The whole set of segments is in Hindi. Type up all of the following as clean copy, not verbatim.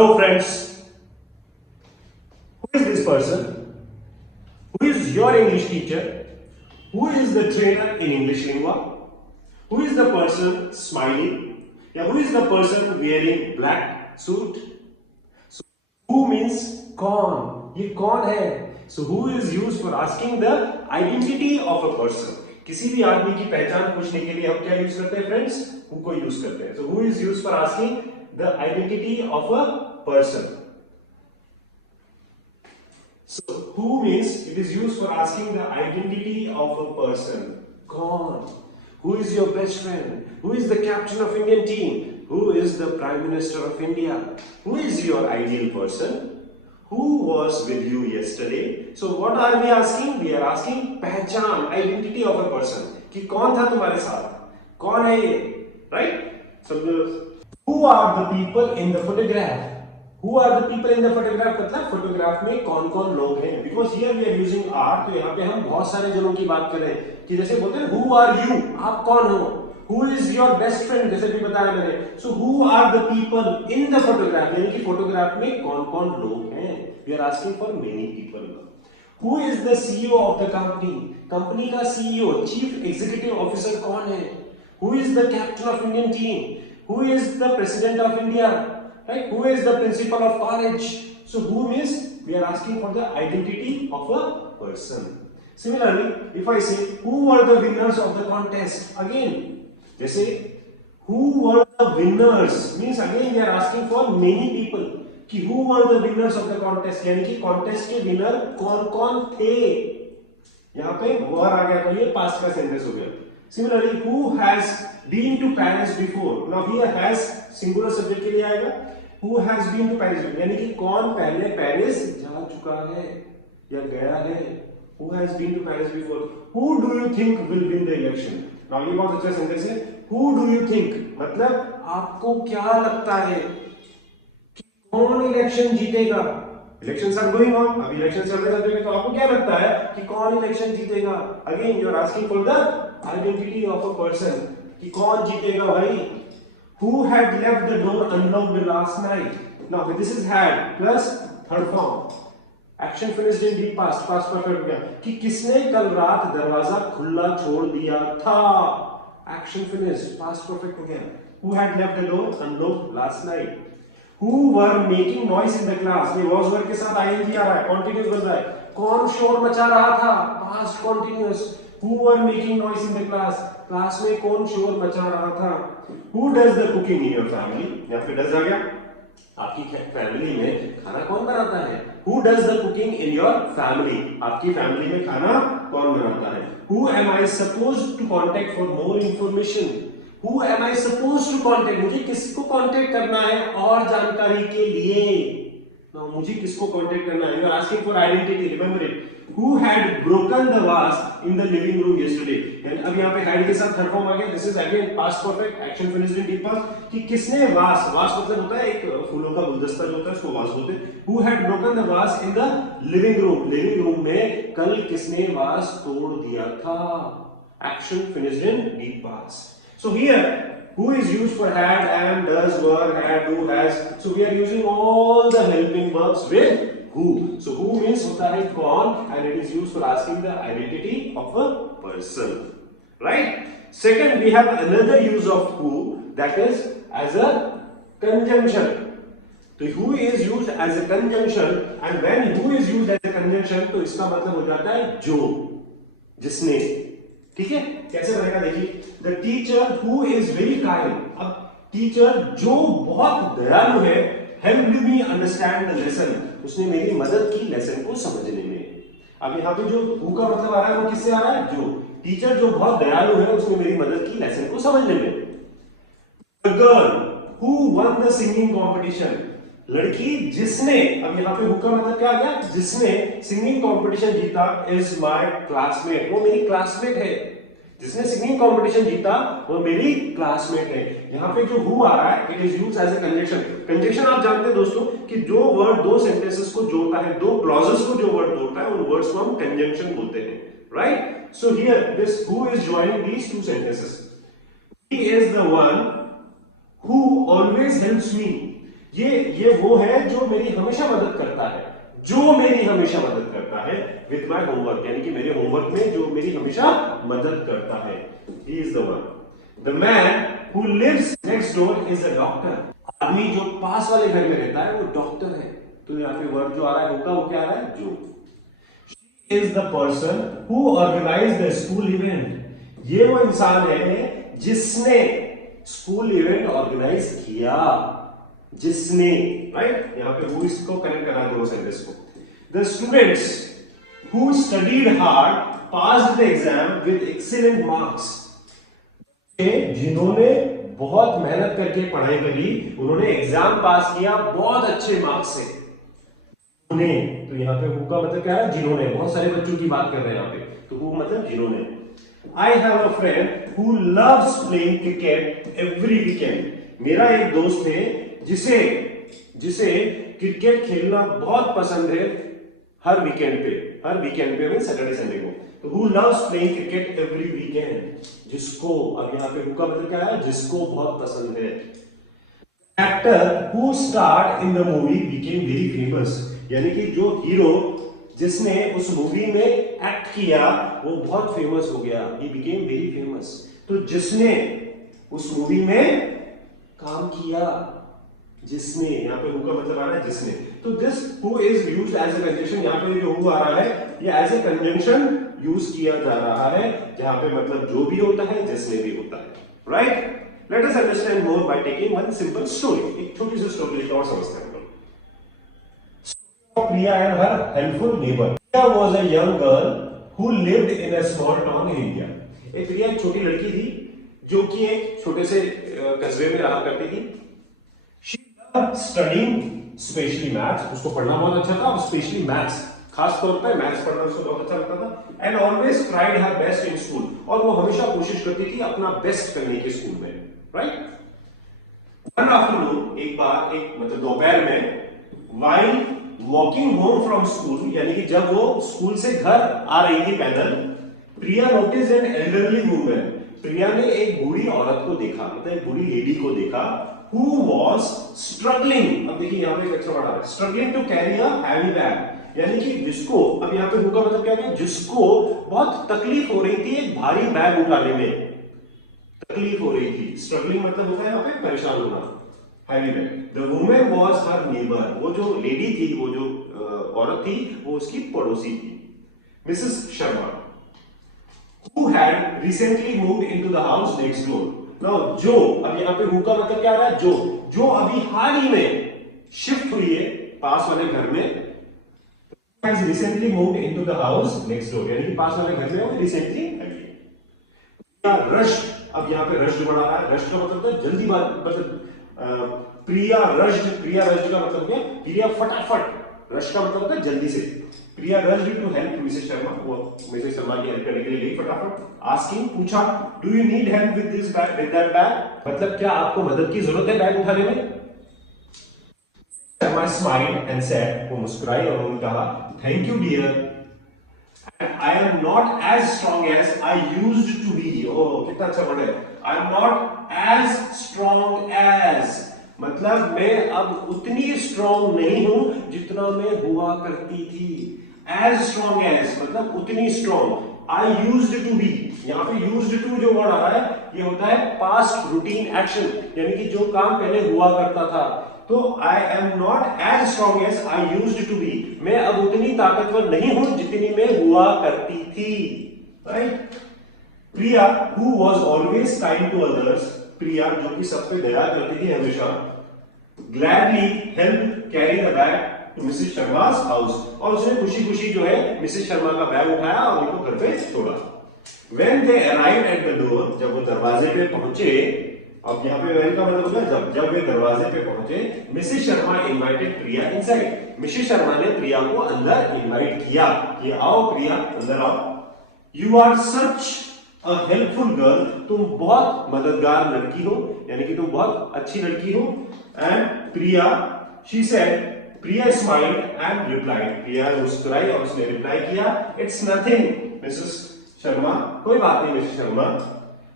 Hello friends, who is this person? Who is your English teacher? Who is the trainer in English lingua? Who is the person smiling? Yeah, who is the person wearing black suit? So, who means कौन? ये कौन है? So who is used for asking the identity of a person? किसी भी आदमी की पहचान पूछने के लिए हम क्या यूज करते हैं फ्रेंड्स? who को यूज करते हैं. So who is used for asking the identity of a person? So who means it is used for asking the identity of a person. कौन? Who is your best friend? Who is the captain of Indian team? Who is the Prime Minister of India? Who is your ideal person? Who was with you yesterday? So what are we asking? We are asking पहचान, identity of a person. कि कौन था तुम्हारे साथ? कौन है ये? Right? So who are the people in the photograph? Who are the people in the photograph? मतलब फोटोग्राफ में कौन कौन लोग हैं? Because here we are using are, तो यहाँ पे हम बहुत सारे जनों की बात कर रहे हैं कि जैसे बोलते हैं who are you? आप कौन हो? Who is your best friend? जैसे भी बताया मैंने. So who are the people in the photograph? यानी कि फोटोग्राफ में कौन कौन लोग हैं? We are asking for many people. Who is the CEO of the company? Company का CEO, Chief Executive Officer कौन है? Who is the captain of Indian team? Who is the president of India? Right? Who is the principal of college? So who means we are asking for the identity of a person. Similarly, if I say who were the winners of the contest, again, जैसे who were the winners means again we are asking for many people कि who were the winners of the contest यानी कि contest के winner कौन कौन थे. यहाँ पे were आ गया तो ये past का sentence हो गया. Similarly, who has been to Paris before? Now here has singular subject के लिए आएगा. Who has been to Paris before? यानी कि कौन पहले पेरिस जा चुका है या गया है. Who has been to Paris before? Who do you think will win the election? Now ये बहुत अच्छा सेंटेंस है. Who do you think मतलब आपको क्या लगता है कि कौन इलेक्शन जीतेगा? Elections are going on. अभी इलेक्शन चल रहे हैं तो आपको क्या लगता है कि कौन इलेक्शन जीतेगा? Again you are asking for the identity of a person कि कौन जीतेगा भाई. Who had left the door unlocked last night? Now this is had plus third form. Action finished in deep past, past perfect हो गया कि किसने कल रात दरवाजा खुला छोड़ दिया था. Action finished, past perfect हो गया. Who had left the door unlocked last night? Who were making noise in the class? ये was were के साथ ing आ रहा है, continuous बन रहा है. कौन शोर मचा रहा था? Past continuous. Who were making noise in the class? Class में कौन शोर मचा रहा था? Who does the cooking in your family? यहाँ पे does आ गया. आपकी फैमिली में खाना कौन बनाता है? Who does the cooking in your family? आपकी फैमिली में खाना कौन बनाता है? Who am I supposed to contact for more information? Who am I supposed to contact? मुझे किसको कांटेक्ट करना है और जानकारी के लिए? Now मुझे किसको कांटेक्ट करना है? You are asking for identity. Remember it. Who had broken the vase in the living room yesterday? And अब यहाँ पे had के साथ third form आ गया. This is again past perfect. Action finished in deep past. कि किसने vase मतलब होता है एक फूलों का गुलदस्ता जो होता है उसको vase बोलते हैं. Who had broken the vase in the living room? Living room में कल किसने vase तोड़ दिया था? Action finished in deep past. So here who is used for had, am, does, were, had, do, has. So we are using all the helping verbs with who. So who means होता है कौन and it is used for asking the identity of a person. Right? Second, we have another use of who, that is as a conjunction. तो who is used as a conjunction and when who is used as a conjunction तो इसका मतलब हो जाता है जो, जिसने. ठीक है? कैसे बनेगा देखिए. The teacher who is very kind. अब टीचर जो बहुत दयालु है helped me understand the lesson. उसने मेरी मदद की लेसन को समझने में. अब यहाँ पे जो who का मतलब आ रहा है वो किससे आ रहा है? जो. टीचर जो बहुत दयालु है उसने मेरी मदद की लेसन को समझने में. The girl who won the singing competition. लड़की जिसने, अब यहाँ पे who का मतलब क्या आ गया? जिसने सिंगिंग कंपटीशन जीता is my classmate. वो मेरी क्लासमेट है. जिसने सिंगिंग कंपटीशन जीता वो मेरी क्लासमेट है. यहाँ पे जो who आ रहा है it is used as a conjunction. Conjunction आप जानते हैं दोस्तों कि जो वर्ड दो सेंटेंसेस को जोड़ता है, दो क्लॉजेस को जो वर्ड जोड़ता है उन वर्ड्स को हम कंजंक्शन बोलते हैं. Right? So here this who is joining these two sentences. He is the one who always helps me. ये वो है जो मेरी हमेशा मदद करता है, जो मेरी हमेशा मदद करता है विद माई होमवर्क, यानी कि मेरे होमवर्क में जो मेरी हमेशा मदद करता है, he is the one. The man who lives next door is a doctor, आदमी जो पास वाले घर में रहता है वो डॉक्टर है। तो यहाँ पे वर्ड जो आ रहा है होगा वो क्या आ रहा है, जो। Is the person who organise the school event, ये वो इंसान है जिसने स्कूल इवेंट ऑर्गेनाइज किया, जिसने, राइट। यहां पे हु इसको कनेक्ट करना है दोनों सेंटेंस को। The students who studied hard passed the exam with excellent marks, जिन्होंने बहुत मेहनत करके पढ़ाई करी उन्होंने एग्जाम पास किया बहुत अच्छे मार्क्स से। उन्हें, तो यहाँ पे हु का मतलब क्या है, जिन्होंने, बहुत सारे बच्चों की बात कर रहे हैं यहाँ पे, तो हु मतलब जिन्होंने। I have a friend who loves playing cricket every weekend. मेरा एक दोस्त है जिसे क्रिकेट खेलना बहुत पसंद है हर वीकेंड पे मीन सैटरडे संडे को। तो who loves playing cricket every weekend, जिसको, अब यहाँ पे who का मतलब क्या है, जिसको बहुत पसंद है। Actor who starred in the movie became very famous, यानी कि जो हीरो जिसने उस मूवी में एक्ट किया वो बहुत फेमस हो गया, he became very famous। तो जिसने उस मूवी में काम किया, जिसने, यहाँ पे who का मतलब आ रहा है जिसने। तो this who is used as a conjunction, यहाँ पे जो who आ रहा है ये as a conjunction यूज किया जा रहा है, जहां पे मतलब जो भी होता है जिसने भी होता है, right. Let us understand more by taking one simple story, एक छोटी सी स्टोरी लेकर और समझते हैं। Priya and her helpful neighbor. Priya was a young girl who lived in a small town in India. प्रिया एक छोटी लड़की थी जो कि एक छोटे से कस्बे में रहा करती थी। She loved studying, especially maths. उसको पढ़ना बहुत अच्छा था, स्पेशली मैथ्स, खास तौर पर मैथ्स पढ़ना उसको बहुत अच्छा लगता था। And always tried her best in school. और वो हमेशा कोशिश करती थी अपना बेस्ट करने के स्कूल में, राइट। One afternoon, एक बार, मतलब दोपहर में, while walking home from school, यानी कि जब वो स्कूल से घर आ रही थी पैदल, प्रिया नोटिस एन एल्डरली वुमन, प्रिया ने एक बूढ़ी औरत को देखा, मतलब एक बूढ़ी लेडी को देखा, हु वाज स्ट्रगलिंग, अब देखिए यहाँ पे एक अच्छा वर्ड आ रहा है, struggling to carry a heavy bag, यानी कि जिसको, अब यहाँ पे हु का मतलब क्या है, जिसको बहुत तकलीफ हो रही थी एक भारी बैग उठाने में, तकलीफ हो रही थी। स्ट्रगलिंग मतलब होता है यहाँ पे परेशान होना, heavy bag. The women was her neighbour, वो जो लेडी थी, वो जो औरत थी, वो उसकी पड़ोसी थी, Mrs Sharma, who had recently moved into the house next door. Now जो, अब यहाँ पे who का मतलब क्या आ रहा है, जो अभी हाल ही में शिफ्ट हुई है पास वाले घर में, has recently moved into the house next door, यानी कि पास वाले घर में वो रिसेंटली आई है। रश, अब यहाँ पे रश जो बना रहा है, रश का मतलब है जल्दी बात, मतलब प्रिया रश्ड का मतलब क्या, प्रिया फटाफट, रश का मतलब होता है जल्दी से। Priya rushed to help Mrs Sharma, वो मिसेस शर्मा की हेल्प करने के लिए गई फटाफट। आस्किंग, पूछा, do you need help with this bag, with that bag, मतलब क्या आपको मदद की जरूरत है बैग उठाने में। शर्मा स्माइल्ड एंड सेड, वो मुस्कुराई और उन्होंने कहा, thank you dear, I am not as strong as I used to be. Oh, कितना अच्छा वर्ड है, I am not as strong as, मतलब मैं अब उतनी स्ट्रॉन्ग नहीं हूं जितना मैं हुआ करती थी। As strong as मतलब उतनी strong. I used to be, यहाँ पे used to जो वर्ड आ रहा है ये होता है पास्ट रूटीन एक्शन, यानी कि जो काम पहले हुआ करता था। तो I am not as strong as I used to be, मैं अब उतनी ताकतवर नहीं हूं जितनी मैं हुआ करती थी, right. Priya who was always kind to others, प्रिया जो कि सब पे दया करती थी हमेशा, gladly helped carry the bag to Mrs. Sharma's house, और उसने खुशी खुशी जो है मिसेस शर्मा का बैग उठाया और उनको घर पे छोड़ा। When they arrived at the door, जब वो दरवाजे पे पहुंचे, अब यहाँ पे वेल का मतलब होता है जब वे दरवाजे पे पहुंचे, मिसेस शर्मा इनवाइटेड प्रिया इनसाइड, मिसेस शर्मा ने प्रिया को अंदर इनवाइट किया कि आओ प्रिया अंदर आओ। You are such a helpful girl, तुम बहुत मददगार लड़की हो, यानी कि तुम बहुत अच्छी लड़की हो। And Priya, she said, Priya smiled and replied, Priya मुस्कुराई और उसने रिप्लाई किया, इट्स नथिंग मिसेस शर्मा, कोई बात नहीं Mrs Sharma,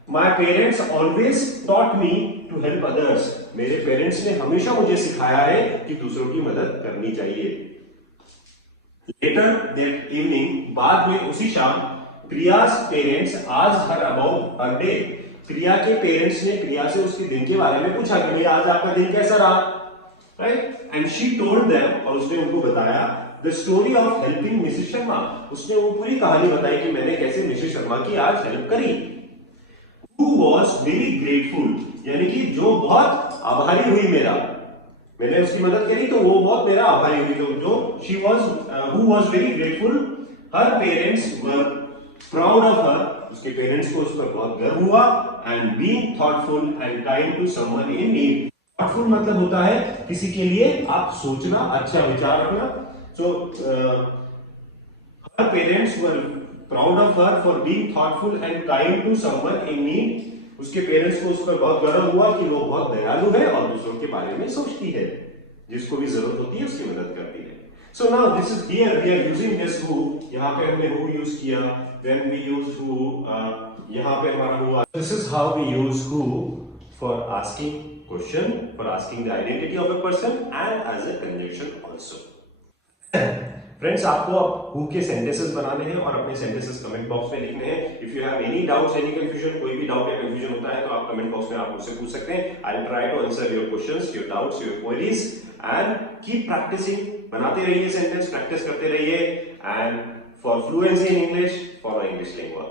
My parents always taught me to help others. मेरे पेरेंट्स ने हमेशा मुझे सिखाया है कि दूसरों की मदद करनी चाहिए। लेटर दैट इवनिंग, बाद में उसी शाम, Priya's parents asked her about her day. Priya के पेरेंट्स ने प्रिया से उसके दिन के बारे में पूछा कि भैया आज आपका दिन कैसा रहा, right? And she told them, और उसने उनको बताया the story of helping Mrs Sharma. उसने वो पूरी कहानी बताई कि मैंने कैसे मिसेस शर्मा की आज हेल्प करी। Who was very grateful, यानी कि जो बहुत आभारी हुई मेरा, मैंने उसकी मदद करी तो वो बहुत मेरा आभारी हुई। तो जो she was who was very grateful, her parents were proud of her, उसके पेरेंट्स को उस पर बहुत गर्व हुआ। and being thoughtful and kind to someone in need, thoughtful मतलब होता है किसी के लिए आप सोचना, अच्छा विचार रखना। so her parents were proud of her for being thoughtful and kind to someone in need, उसके पेरेंट्स को उस पर बहुत गर्व हुआ कि वो बहुत दयालु है और दूसरों के बारे में सोचती है, जिसको भी जरूरत होती है उसकी मदद करती है। So now this is here we are using this who, यहाँ पे हमने who यूज किया, then we use who, यहाँ पे हमारा हुआ। This is how we use who for asking question, for asking the identity of a person and as a conjunction also. Friends, आपको अब हु के सेंटेंसेस बनाने हैं और अपने सेंटेंसेस कमेंट बॉक्स में लिखने हैं। If you have any doubts, any confusion, कोई भी डाउट या कंफ्यूजन होता है तो आप कमेंट बॉक्स में आप मुझसे पूछ सकते हैं। I will try to answer your questions, your doubts, your queries and keep practising. बनाते रहिए सेंटेंस, प्रैक्टिस करते रहिए and for fluency in English, for English lingua.